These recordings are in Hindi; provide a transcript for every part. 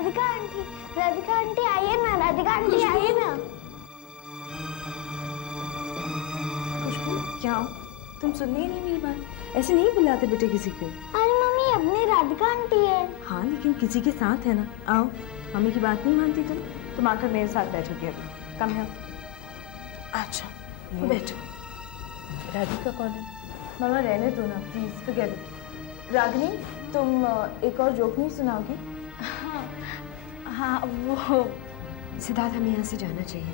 राधिका आंटी आइए ना, राधिका आंटी आइए ना। खुशबू क्या हो? तुम सुन ही नहीं मेरी बात। ऐसे नहीं बुलाते बेटे किसी को। अरे मम्मी अपनी राधिका आंटी है। हाँ लेकिन किसी के साथ है ना। आओ, मम्मी की बात नहीं मानती तुम आकर मेरे साथ बैठोगे अभी। कम है। अच्छा बैठो। राधिका कौन है? मामा रहने दो ना प्लीज, फॉरगेट इट। रागिनी तुम एक और जोक नहीं सुनाओगी? हाँ वो सिद्धार्थ, हमें यहाँ से जाना चाहिए।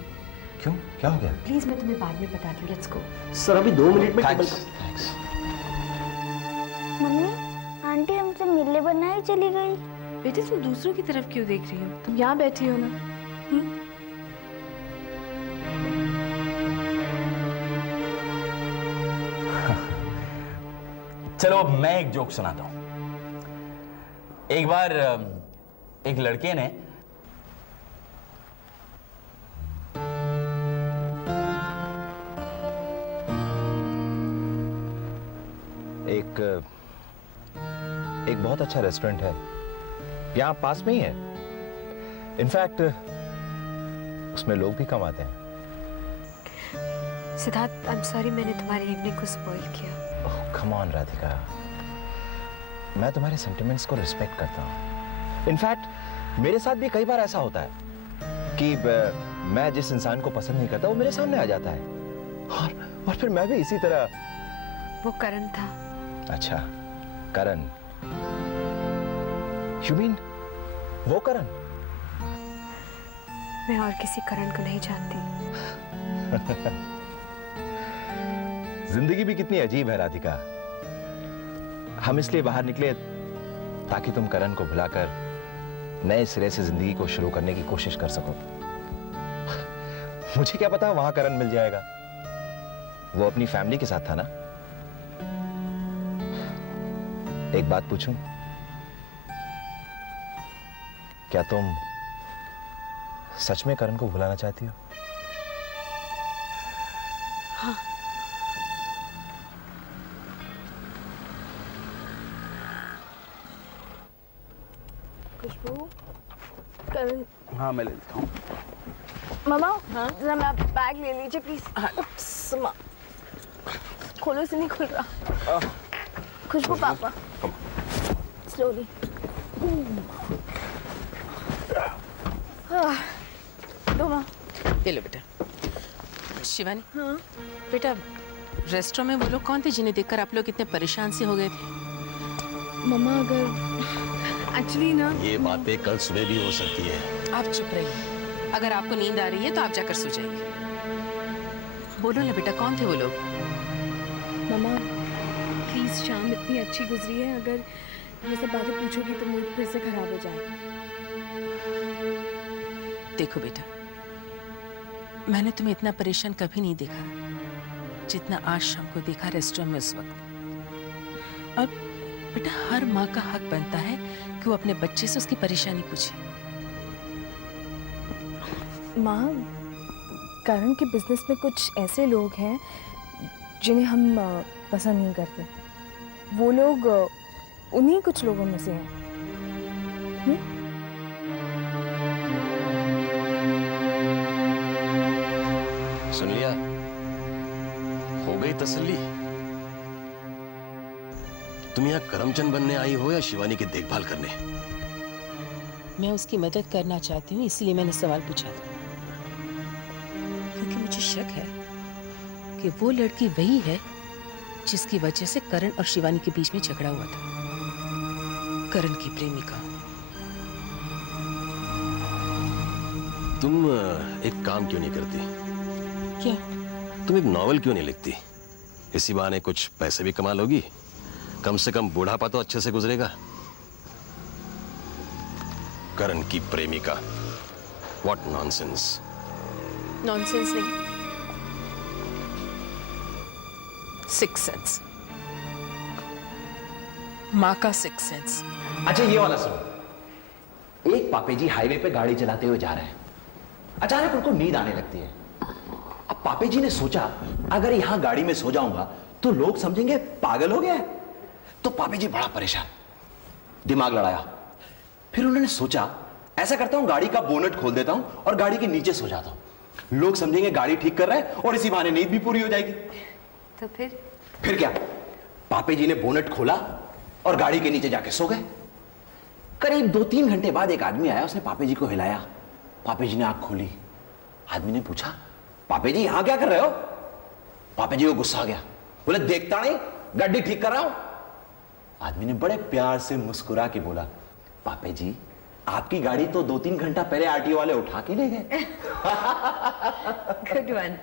क्यों, क्या हो गया? प्लीज मैं तुम्हें बाद में बताती हूँ। Let's go. सर अभी 2 मिनट में टेबल। थैंक्स। मम्मी आंटी हमसे मिलने बनाई चली गई। बेटे तुम दूसरों की तरफ क्यों देख रही हो? तुम यहाँ बैठी हो ना। चलो मैं एक जोक सुनाता हूं। एक बार एक लड़के ने एक बहुत अच्छा रेस्टोरेंट है यहाँ पास में ही है। इनफैक्ट उसमें लोग भी कम आते हैं। सिद्धार्थ, आई एम सॉरी मैंने तुम्हारी इवनिंग को स्पॉइल किया। ओह कम ऑन राधिका, मैं तुम्हारे सेंटिमेंट्स को रिस्पेक्ट करता हूँ। इनफैक्ट मेरे साथ भी कई बार ऐसा होता है कि मैं जिस इंसान को पसंद नहीं करता वो मेरे सामने आ जाता है और फिर मैं भी इसी तरह। वो करण था। अच्छा करण, यू मीन वो करण? मैं और किसी करण को नहीं जानती। जिंदगी भी कितनी अजीब है राधिका। हम इसलिए बाहर निकले ताकि तुम करण को भुलाकर नए सिरे से जिंदगी को शुरू करने की कोशिश कर सको। मुझे क्या पता वहां करण मिल जाएगा, वो अपनी फैमिली के साथ था ना। एक बात पूछूं, क्या तुम सच में करण को भुलाना चाहती हो? हाँ। खुशबू करण। हाँ मैं ले लेता हूँ। मामा हाँ जरा मैं बैग ले लीजिए प्लीज। सुमा खोलो से नहीं खुल रहा। खुशबू पापा स्लोली। दो माँ। ये लो बेटा। शिवानी। हाँ बेटा रेस्टोरेंट में वो लोग कौन थे जिन्हें देखकर आप लोग इतने परेशान से हो गए थे? मम्मा अगर एक्चुअली ना ये बातें कल सुबह भी हो सकती है। आप चुप रहिए। अगर आपको नींद आ रही है तो आप जाकर सो जाइए। बोलो ना बेटा, कौन थे वो लोग? मम्मा प्लीज शाम इतनी अच्छी गुजरी है, अगर ये सब बातें पूछोगी तो मूड फिर से खराब हो जाएगा। देखो बेटा, मैंने तुम्हें इतना परेशान कभी नहीं देखा जितना आज शाम को देखा रेस्टोरेंट में उस वक्त। और बेटा हर माँ का हक बनता है कि वो अपने बच्चे से उसकी परेशानी पूछे। माँ करण के बिजनेस में कुछ ऐसे लोग हैं जिन्हें हम पसंद नहीं करते। वो लोग उन्हीं कुछ लोगों में से हैं। सुन लिया? हो गई तसल्ली? तुम यहाँ करमचंद बनने आई हो या शिवानी की देखभाल करने? मैं उसकी मदद करना चाहती हूँ, इसीलिए मैंने सवाल पूछा था। क्योंकि मुझे शक है कि वो लड़की वही है जिसकी वजह से करण और शिवानी के बीच में झगड़ा हुआ था। करण की प्रेमिका। तुम एक काम क्यों नहीं करती? क्या? तुम एक नॉवेल क्यों नहीं लिखती? इसी बहाने कुछ पैसे भी कमा लोगी, कम से कम बुढ़ापा तो अच्छे से गुजरेगा। करण की प्रेमिका, व्हाट नॉनसेंस। नॉनसेंस नहीं, सिक्स सेंस। माँ का सिक्स सेंस। अच्छा ये वाला सुनो। एक पापे जी हाईवे पे गाड़ी चलाते हुए जा रहे हैं। अचानक उनको नींद आने लगती है। अब पापे जी ने सोचा अगर यहां गाड़ी में सो जाऊंगा तो लोग समझेंगे पागल हो गया है। तो पापे जी बड़ा परेशान, दिमाग लड़ाया। फिर उन्होंने सोचा ऐसा करता हूं, गाड़ी का बोनट खोल देता हूं और गाड़ी के नीचे सो जाता हूं। लोग समझेंगे गाड़ी ठीक कर रहा है और इसी बहाने नींद भी पूरी हो जाएगी। तो फिर क्या, पापे जी ने बोनट खोला और गाड़ी के नीचे जाके सो गए। करीब 2-3 घंटे बाद एक आदमी आया, उसने पापे जी को हिलाया। पापे जी ने आंख खोली। आदमी ने पूछा, पापे जी यहां क्या कर रहे हो? पापे जी को गुस्सा आ गया, बोले देखता नहीं गाड़ी ठीक कर रहा हूं। आदमी ने बड़े प्यार से मुस्कुरा के बोला, पापे जी आपकी गाड़ी तो 2-3 घंटा पहले आरटीओ वाले उठा के ले गए। Good one.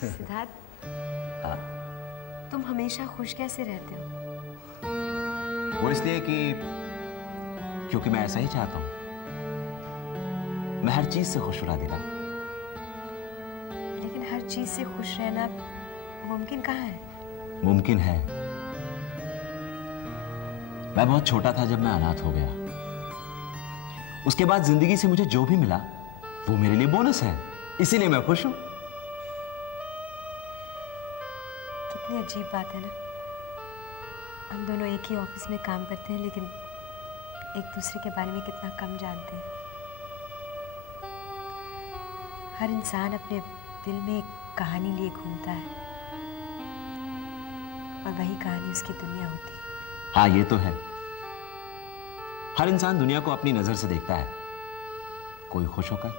सिद्धार्थ, तुम हमेशा खुश कैसे रहते हो? वो इसलिए कि क्योंकि मैं ऐसा ही चाहता हूं। मैं हर चीज से खुश हूं राधिका। लेकिन हर चीज से खुश रहना मुमकिन कहाँ है? मुमकिन है। मैं बहुत छोटा था जब मैं अनाथ हो गया। उसके बाद जिंदगी से मुझे जो भी मिला वो मेरे लिए बोनस है, इसीलिए मैं खुश हूं। कितनी अजीब बात है ना, हम दोनों एक ही ऑफिस में काम करते हैं लेकिन एक दूसरे के बारे में कितना कम जानते हैं। हर इंसान अपने दिल में एक कहानी लिए घूमता है और वही कहानी उसकी दुनिया होती है। हाँ ये तो है, हर इंसान दुनिया को अपनी नजर से देखता है, कोई खुश होकर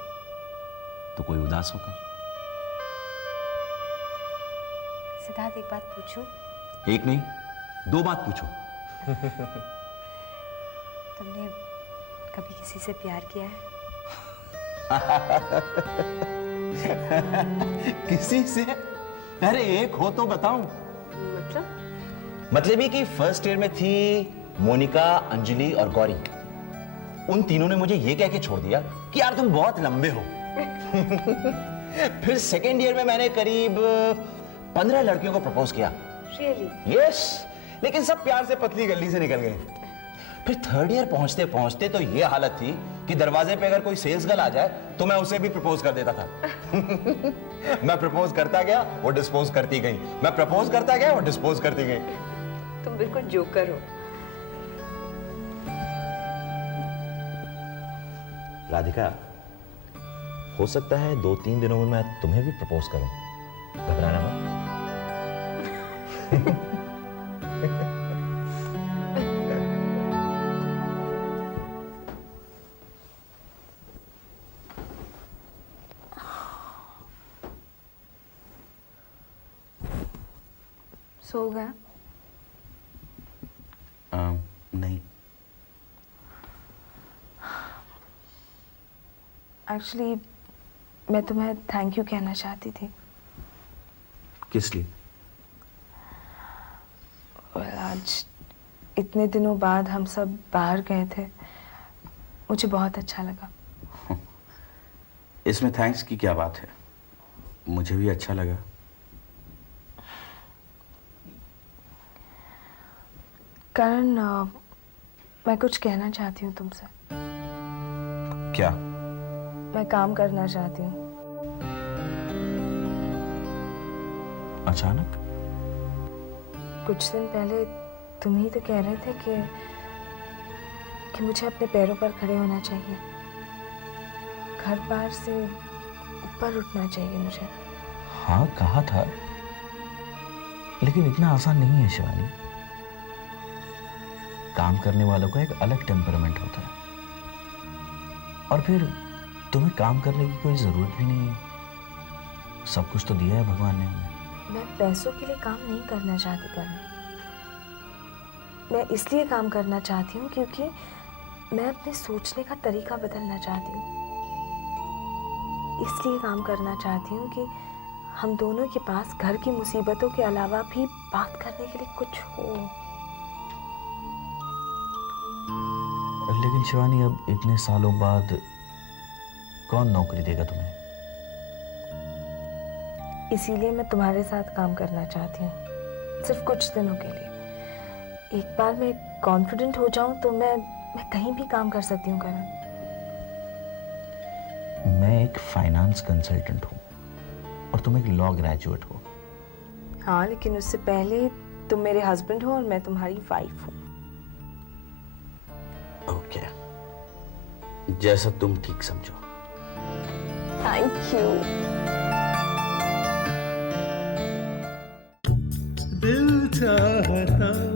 तो कोई उदास होकर। सिद्धार्थ, एक बात पूछूं? एक नहीं 2 बात पूछो। तुमने कभी किसी से प्यार किया है? किसी से? अरे एक हो तो बताऊं। मतलब ये कि फर्स्ट ईयर में थी मोनिका, अंजलि और गौरी। उन तीनों ने मुझे ये कह के छोड़ दिया कि यार तुम बहुत लंबे हो। फिर सेकेंड ईयर में मैंने करीब 15 लड़कियों को प्रपोज किया। Really? यस, लेकिन सब प्यार से पतली गली से निकल गए। फिर थर्ड ईयर पहुंचते पहुंचते तो ये हालत थी कि दरवाजे पे अगर कोई सेल्स गर्ल आ जाए तो मैं उसे भी प्रपोज कर देता था। मैं प्रपोज करता गया, वो डिस्पोज करती गई। मैं प्रपोज करता गया, वो डिस्पोज करती गई। तुम बिल्कुल जोकर हो। राधिका, हो सकता है 2-3 दिनों में मैं तुम्हें भी प्रपोज करूं। घबराना मत। सो गया? नहीं। एक्चुअली मैं तुम्हें थैंक यू कहना चाहती थी। किस लिए? आज इतने दिनों बाद हम सब बाहर गए थे, मुझे बहुत अच्छा लगा। इसमें थैंक्स की क्या बात है, मुझे भी अच्छा लगा। करण, मैं कुछ कहना चाहती हूँ तुमसे। क्या? मैं काम करना चाहती हूँ। अचानक? कुछ दिन पहले तुम ही तो कह रहे थे कि मुझे अपने पैरों पर खड़े होना चाहिए, घर बार से ऊपर उठना चाहिए मुझे। हाँ कहा था, लेकिन इतना आसान नहीं है शिवानी। काम करने वालों का एक अलग टेम्परामेंट होता है, और फिर तुम्हें काम करने की कोई जरूरत भी नहीं है। सब कुछ तो दिया है भगवान ने हमें। मैं पैसों के लिए काम नहीं करना चाहती करण। मैं इसलिए काम करना चाहती हूँ क्योंकि मैं अपने सोचने का तरीका बदलना चाहती हूँ। इसलिए काम करना चाहती हूँ कि हम दोनों के पास घर की मुसीबतों के अलावा भी बात करने के लिए कुछ हो। लेकिन शिवानी, अब इतने सालों बाद कौन नौकरी देगा तुम्हें? इसीलिए मैं तुम्हारे साथ काम करना चाहती हूँ, सिर्फ कुछ दिनों के लिए। एक बार मैं कॉन्फिडेंट हो जाऊं तो मैं कहीं भी काम कर सकती हूँ करण। मैं एक फाइनेंस कंसल्टेंट हूँ और तुम एक लॉ ग्रेजुएट हो। हाँ, लेकिन उससे पहले तुम मेरे हस्बैंड हो और मैं तुम्हारी वाइफ हूँ। ओह, जैसा तुम ठीक समझो। Thank you. दिल चाहता